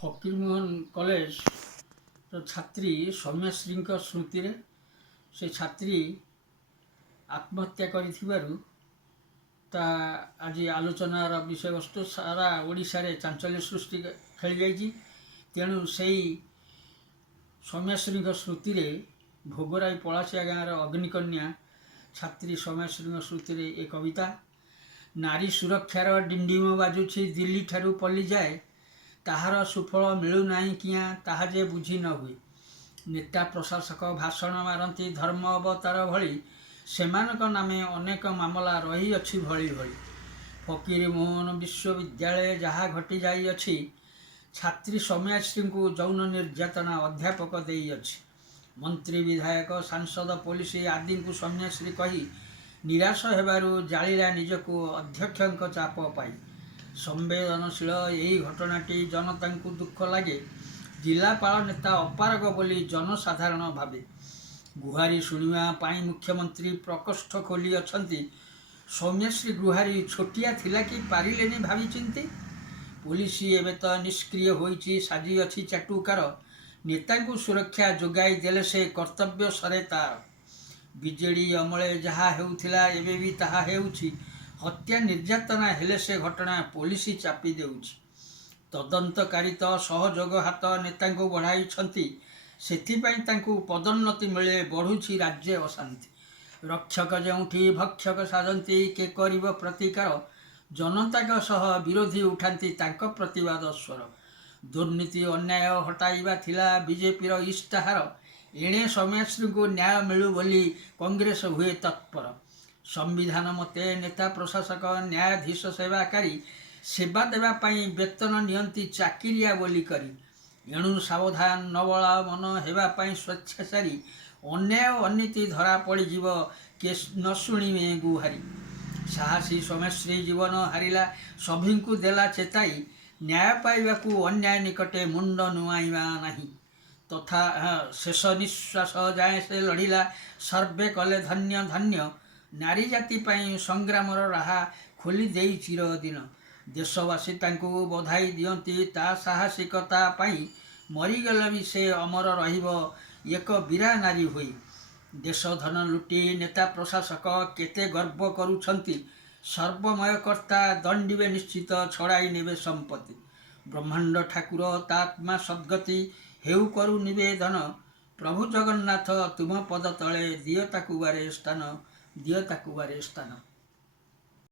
ଫକୀରମୋହନ କଲେଜର ଛାତ୍ରୀ ସୌମ୍ୟଶ୍ରୀଙ୍କ ସ୍ମୃତିରେ ସେ ଛାତ୍ରୀ ଆତ୍ମହତ୍ୟା କରିଥିବାରୁ ତା ଆଜି ଆଲୋଚନାର ବିଷୟବସ୍ତୁ ସାରା ଓଡ଼ିଶାରେ ଚାଞ୍ଚଲ୍ୟ ସୃଷ୍ଟି ଖେଳିଯାଇଛି। ତେଣୁ ସେହି ସୌମ୍ୟଶ୍ରୀଙ୍କ ସ୍ମୃତିରେ ଭୋଗରାଇ ପଳାଶିଆ ଗାଁର ଅଗ୍ନିକନ୍ୟା ଛାତ୍ରୀ ସୌମ୍ୟଶ୍ରୀଙ୍କ ସ୍ମୃତିରେ ଏ କବିତା। ନାରୀ ସୁରକ୍ଷାର ଡିଣ୍ଡିମ ବାଜୁଛି ଦିଲ୍ଲୀ ଠାରୁ ପଲ୍ଲୀ ଯାଏ, ତାହାର ସୁଫଳ ମିଳୁନାହିଁ କିଆଁ ତାହା ଯେ ବୁଝି ନ ହୁଏ। ନେତା ପ୍ରଶାସକ ଭାଷଣ ମାରନ୍ତି ଧର୍ମ ଅବତାର ଭଳି, ସେମାନଙ୍କ ନାମେ ଅନେକ ମାମଲା ରହିଅଛି ଭଳି ଭଳି। ଫକୀରମୋହନ ବିଶ୍ୱବିଦ୍ୟାଳୟରେ ଯାହା ଘଟି ଯାଇଅଛି, ଛାତ୍ରୀ ସୌମ୍ୟଶ୍ରୀଙ୍କୁ ଯୌନ ନିର୍ଯାତନା ଅଧ୍ୟାପକ ଦେଇଅଛି। ମନ୍ତ୍ରୀ ବିଧାୟକ ସାଂସଦ ପୋଲିସ ଆଦିଙ୍କୁ ସୌମ୍ୟଶ୍ରୀ କହି ନିରାଶ ହେବାରୁ ଜାଳିଲା ନିଜକୁ ଅଧ୍ୟକ୍ଷଙ୍କ ଚାପ ପାଇ। ସମ୍ବେଦନଶୀଳ ଏହି ଘଟଣାଟି ଜନତାଙ୍କୁ ଦୁଃଖ ଲାଗେ, ଜିଲ୍ଲାପାଳ ନେତା ଅପାରଗ ବୋଲି ଜନସାଧାରଣ ଭାବେ। ଗୁହାରି ଶୁଣିବା ପାଇଁ ମୁଖ୍ୟମନ୍ତ୍ରୀ ପ୍ରକୋଷ୍ଠ ଖୋଲି ଅଛନ୍ତି। ସୌମ୍ୟଶ୍ରୀ ଗୁହାରି ଛୋଟିଆ ଥିଲା କି ପାରିଲେନି ଭାବିଚିନ୍ତି। ପୋଲିସ ଏବେ ତ ନିଷ୍କ୍ରିୟ ହୋଇଛି, ସାଜିଅଛି ଚାଟୁକାର। ନେତାଙ୍କୁ ସୁରକ୍ଷା ଯୋଗାଇ ଦେଲେ ସେ କର୍ତ୍ତବ୍ୟ ସରେ ତାର। ବିଜେଡ଼ି ଅମଳେ ଯାହା ହେଉଥିଲା ଏବେ ବି ତାହା ହେଉଛି। ହତ୍ୟା ନିର୍ଯାତନା ହେଲେ ସେ ଘଟଣା ପୋଲିସ ଚାପି ଦେଉଛି। ତଦନ୍ତକାରୀ ତ ସହଯୋଗ ହାତ ନେତାଙ୍କୁ ବଢ଼ାଇଛନ୍ତି, ସେଥିପାଇଁ ତାଙ୍କୁ ପଦୋନ୍ନତି ମିଳେ, ବଢ଼ୁଛି ରାଜ୍ୟ ଅଶାନ୍ତି। ରକ୍ଷକ ଯେଉଁଠି ଭକ୍ଷକ ସାଜନ୍ତି, କେ କରିବ ପ୍ରତିକାର? ଜନତାଙ୍କ ସହ ବିରୋଧୀ ଉଠାନ୍ତି ତାଙ୍କ ପ୍ରତିବାଦ ସ୍ୱର। ଦୁର୍ନୀତି ଅନ୍ୟାୟ ହଟାଇବା ଥିଲା ବିଜେପିର ଇସ୍ତାହାର। ଏଣେ ସୌମ୍ୟଶ୍ରୀଙ୍କୁ ନ୍ୟାୟ ମିଳୁ ବୋଲି କଂଗ୍ରେସ ହୁଏ ତତ୍ପର। ସମ୍ବିଧାନ ମତେ ନେତା ପ୍ରଶାସକ ନ୍ୟାୟାଧୀଶ ସେବାକାରୀ ସେବା ଦେବା ପାଇଁ ବେତନ ନିଅନ୍ତି ଚାକିରିଆ ବୋଲି କରି। ଏଣୁ ସାବଧାନ, ନବଳା ମନ ହେବା ପାଇଁ ସ୍ୱେଚ୍ଛାଚାରୀ। ଅନ୍ୟାୟ ଅନୀତି ଧରା ପଡ଼ିଯିବ, କେ ନ ଶୁଣିବେ ଗୁହାରି। ସାହସୀ ସୌମ୍ୟଶ୍ରୀ ଜୀବନ ହାରିଲା, ସଭିଙ୍କୁ ଦେଲା ଚେତାଇ। ନ୍ୟାୟ ପାଇବାକୁ ଅନ୍ୟାୟ ନିକଟେ ମୁଣ୍ଡ ନୁଆଁଇବା ନାହିଁ। ତଥା ଶେଷ ନିଶ୍ୱାସ ଯାଏଁ ସେ ଲଢ଼ିଲା, ସର୍ବେ କଲେ ଧନ୍ୟ ଧନ୍ୟ। ନାରୀ ଜାତି ପାଇଁ ସଂଗ୍ରାମର ରାହା ଖୋଲି ଦେଇ ଚିରଦିନ। ଦେଶବାସୀ ତାଙ୍କୁ ବଧାଇ ଦିଅନ୍ତି ତା ସାହସିକତା ପାଇଁ। ମରିଗଲେ ବି ସେ ଅମର ରହିବ ଏକ ବୀରା ନାରୀ ହୋଇ। ଦେଶ ଧନ ଲୁଟି ନେତା ପ୍ରଶାସକ କେତେ ଗର୍ବ କରୁଛନ୍ତି। ସର୍ବମୟ କର୍ତ୍ତା ଦଣ୍ଡିବେ ନିଶ୍ଚିତ, ଛଡ଼ାଇ ନେବେ ସମ୍ପତ୍ତି। ବ୍ରହ୍ମାଣ୍ଡ ଠାକୁର ତା ଆତ୍ମା ସଦ୍ଗତି ହେଉ କରୁ ନିବେଦନ। ପ୍ରଭୁ ଜଗନ୍ନାଥ ତୁମ ପଦ ତଳେ ଦିଅ ତାକୁ ବାରେ ସ୍ଥାନ, ଦିଅ ତାକୁ ବାରେ ସ୍ଥାନ।